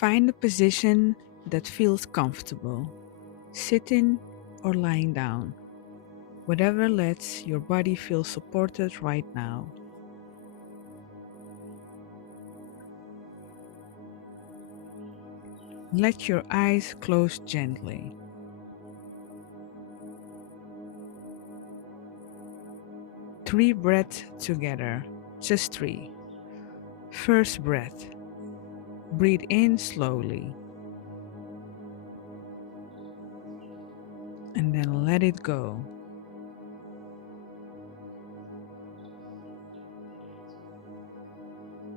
Find a position that feels comfortable, sitting or lying down, whatever lets your body feel supported right now. Let your eyes close gently. 3 breaths together, just 3. First breath, breathe in slowly and then let it go.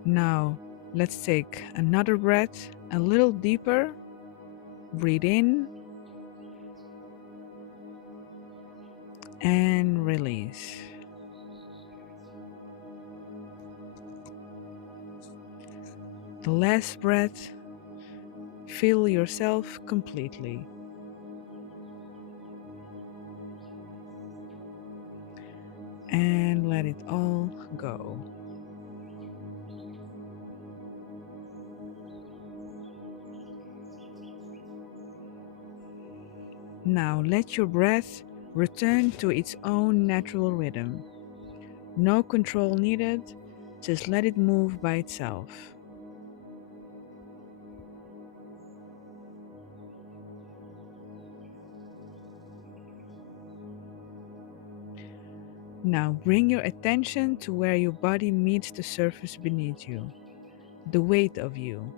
Now, let's take another breath a little deeper. Breathe in and release. The last breath, feel yourself completely and let it all go. Now let your breath return to its own natural rhythm. No control needed, just let it move by itself. Now bring your attention to where your body meets the surface beneath you, the weight of you,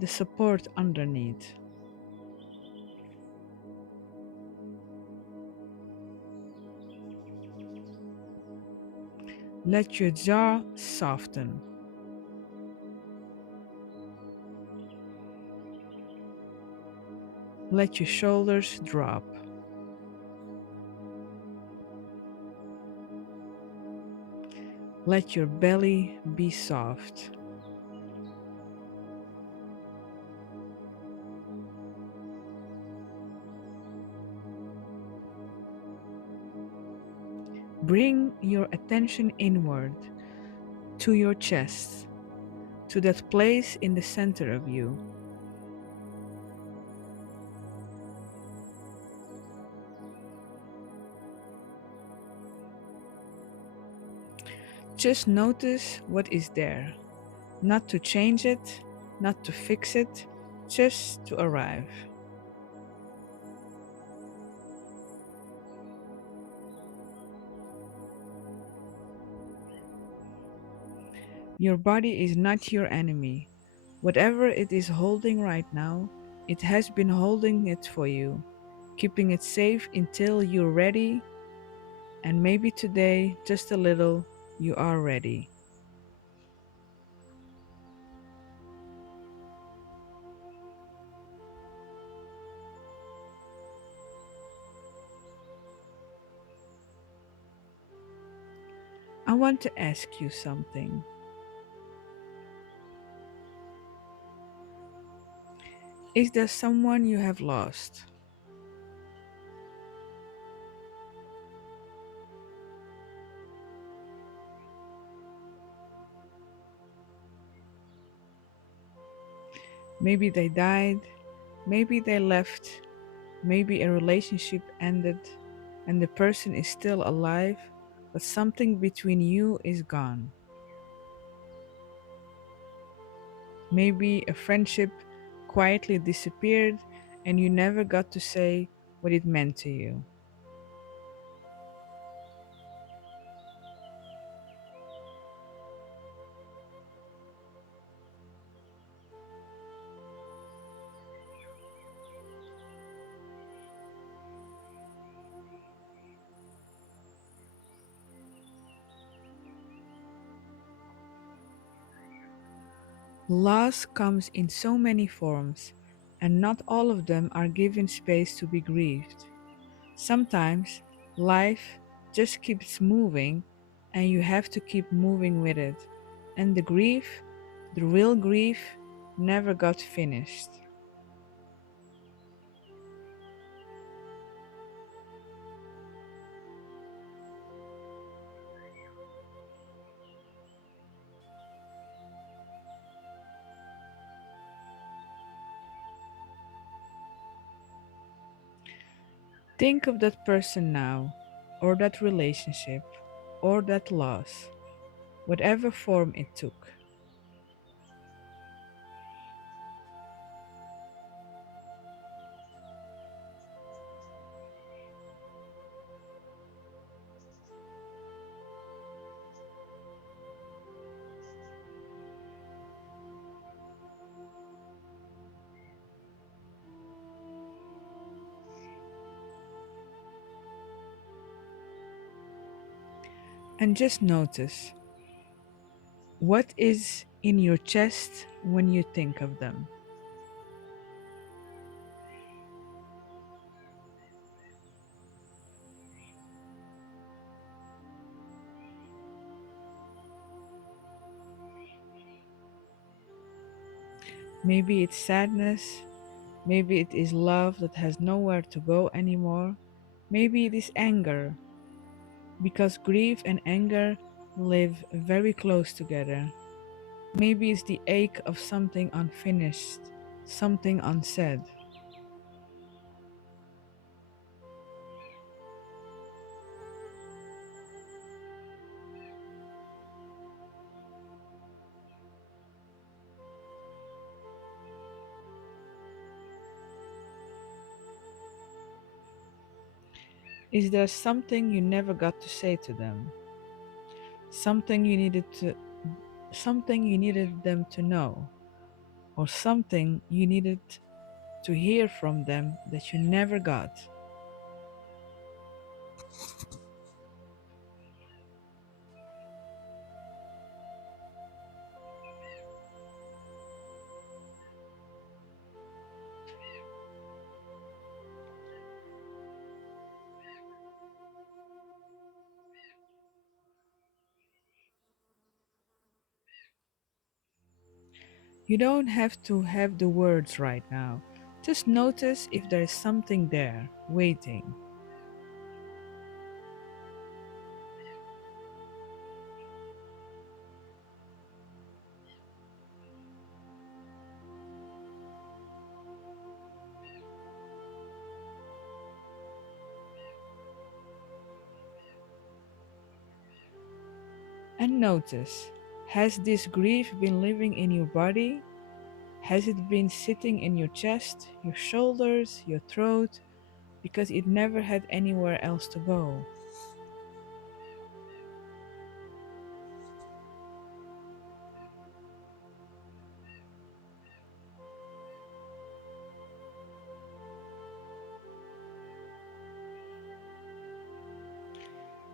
the support underneath. Let your jaw soften. Let your shoulders drop. Let your belly be soft. Bring your attention inward to your chest, to that place in the center of you. Just notice what is there, not to change it, not to fix it, just to arrive. Your body is not your enemy. Whatever it is holding right now, it has been holding it for you, keeping it safe until you're ready, and maybe today, just a little, you are ready. I want to ask you something. Is there someone you have lost? Maybe they died, maybe they left, maybe a relationship ended and the person is still alive, but something between you is gone. Maybe a friendship quietly disappeared and you never got to say what it meant to you. Loss comes in so many forms, and not all of them are given space to be grieved. Sometimes life just keeps moving, and you have to keep moving with it. And the grief, the real grief, never got finished. Think of that person now, or that relationship, or that loss, whatever form it took. And just notice what is in your chest when you think of them. Maybe it's sadness, maybe it is love that has nowhere to go anymore, maybe it is anger, because grief and anger live very close together. Maybe it's the ache of something unfinished, something unsaid. Is there something you never got to say to them? Something you needed to something you needed them to know, or something you needed to hear from them that you never got? You don't have to have the words right now. Just notice if there is something there, waiting. And notice, has this grief been living in your body? Has it been sitting in your chest, your shoulders, your throat, because it never had anywhere else to go?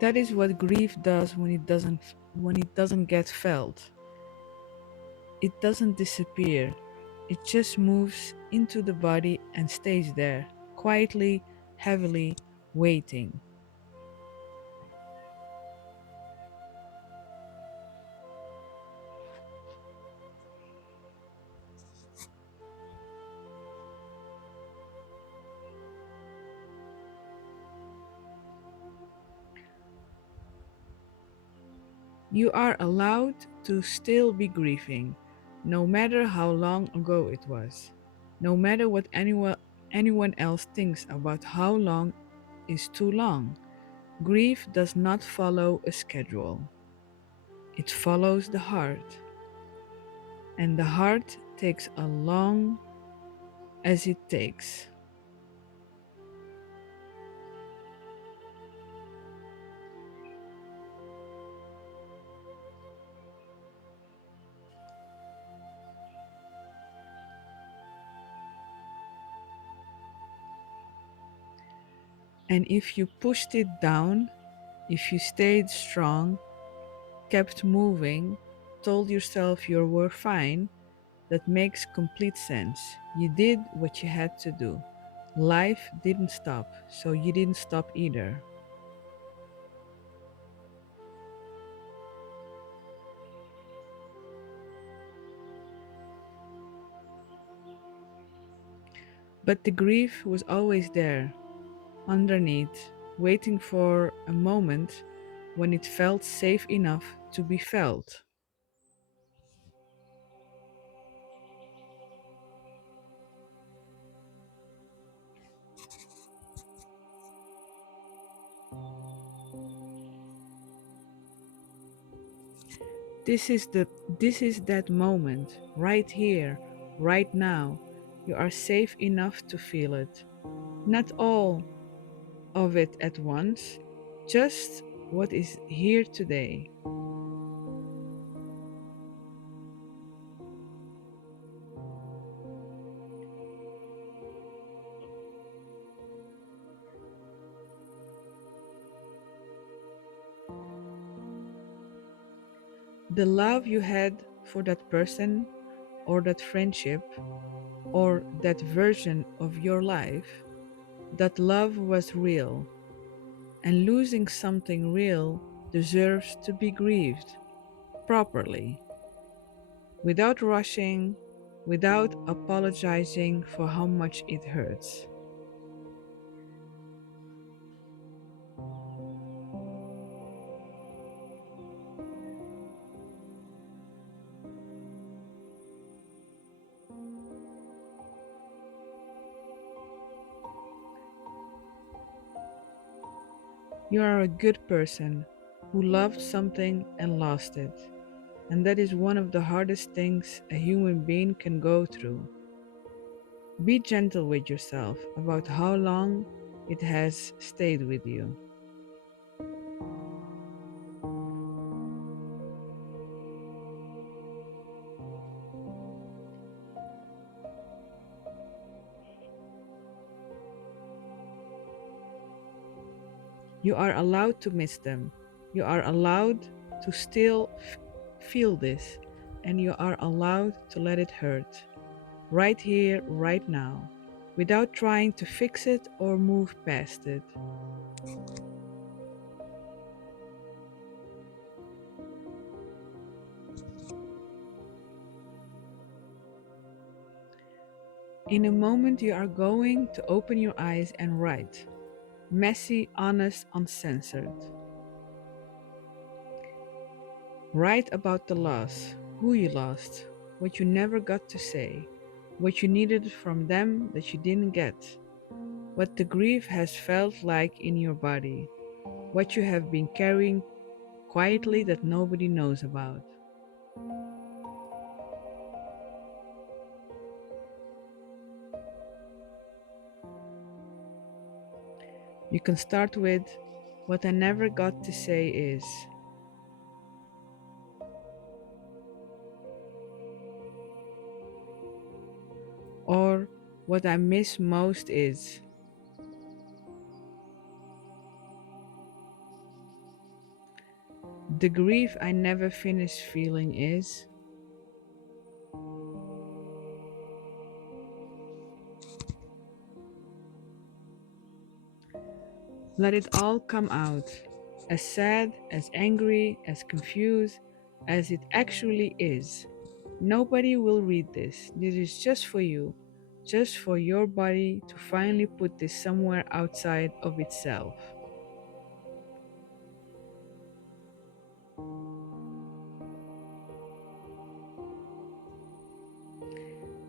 That is what grief does when it doesn't get felt. It doesn't disappear. It just moves into the body and stays there, quietly, heavily, waiting. You are allowed to still be grieving, no matter how long ago it was, no matter what anyone else thinks about how long is too long. Grief does not follow a schedule, it follows the heart, and the heart takes as long as it takes. And if you pushed it down, if you stayed strong, kept moving, told yourself you were fine, that makes complete sense. You did what you had to do. Life didn't stop, so you didn't stop either. But the grief was always there, underneath, waiting for a moment when it felt safe enough to be felt. This is that moment, right here, right now. You are safe enough to feel it. Not all of it at once, just what is here today. The love you had for that person or that friendship or that version of your life, that love was real, and losing something real deserves to be grieved properly, without rushing, without apologizing for how much it hurts. You are a good person who loved something and lost it, and that is one of the hardest things a human being can go through. Be gentle with yourself about how long it has stayed with you. You are allowed to miss them. You are allowed to still feel this, and you are allowed to let it hurt. Right here, right now, without trying to fix it or move past it. In a moment, you are going to open your eyes and write. Messy, honest, uncensored. Write about the loss, who you lost, what you never got to say, what you needed from them that you didn't get, what the grief has felt like in your body, what you have been carrying quietly that nobody knows about. You can start with, what I never got to say is, or what I miss most is, the grief I never finished feeling is. Let it all come out, as sad, as angry, as confused as it actually is. Nobody will read this. This is just for you, just for your body to finally put this somewhere outside of itself.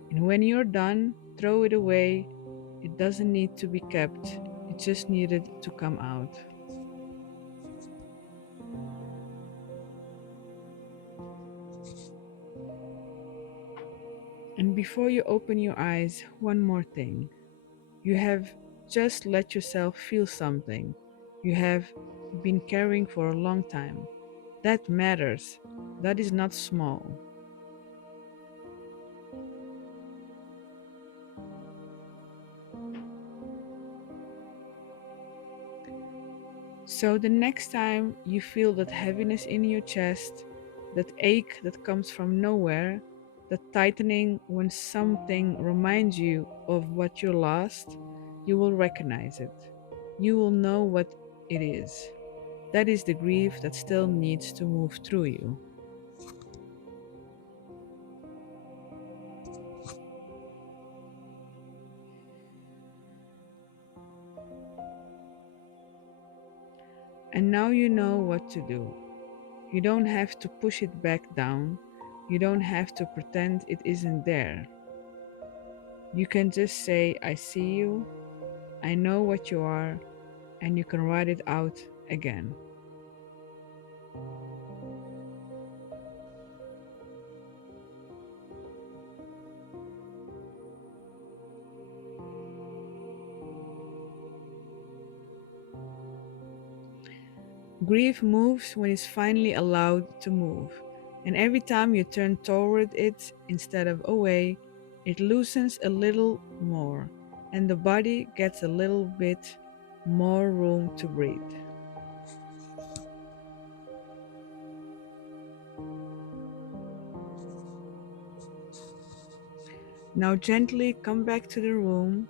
And when you're done, throw it away. It doesn't need to be kept, it just needed to come out. And before you open your eyes, one more thing. You have just let yourself feel something you have been carrying for a long time. That matters. That is not small. So the next time you feel that heaviness in your chest, that ache that comes from nowhere, that tightening when something reminds you of what you lost, you will recognize it. You will know what it is. That is the grief that still needs to move through you. And now you know what to do. You don't have to push it back down. You don't have to pretend it isn't there. You can just say, I see you, I know what you are, and you can write it out again. Grief moves when it's finally allowed to move, and every time you turn toward it instead of away, it loosens a little more, and the body gets a little bit more room to breathe. Now gently come back to the room,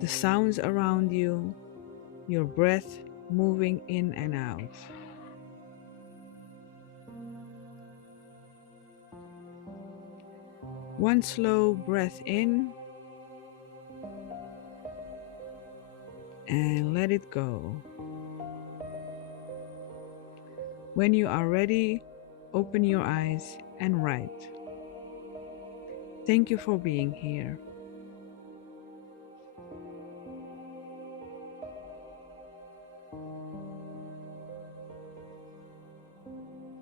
the sounds around you, your breath moving in and out. One slow breath in and let it go. When you are ready, open your eyes and write. Thank you for being here.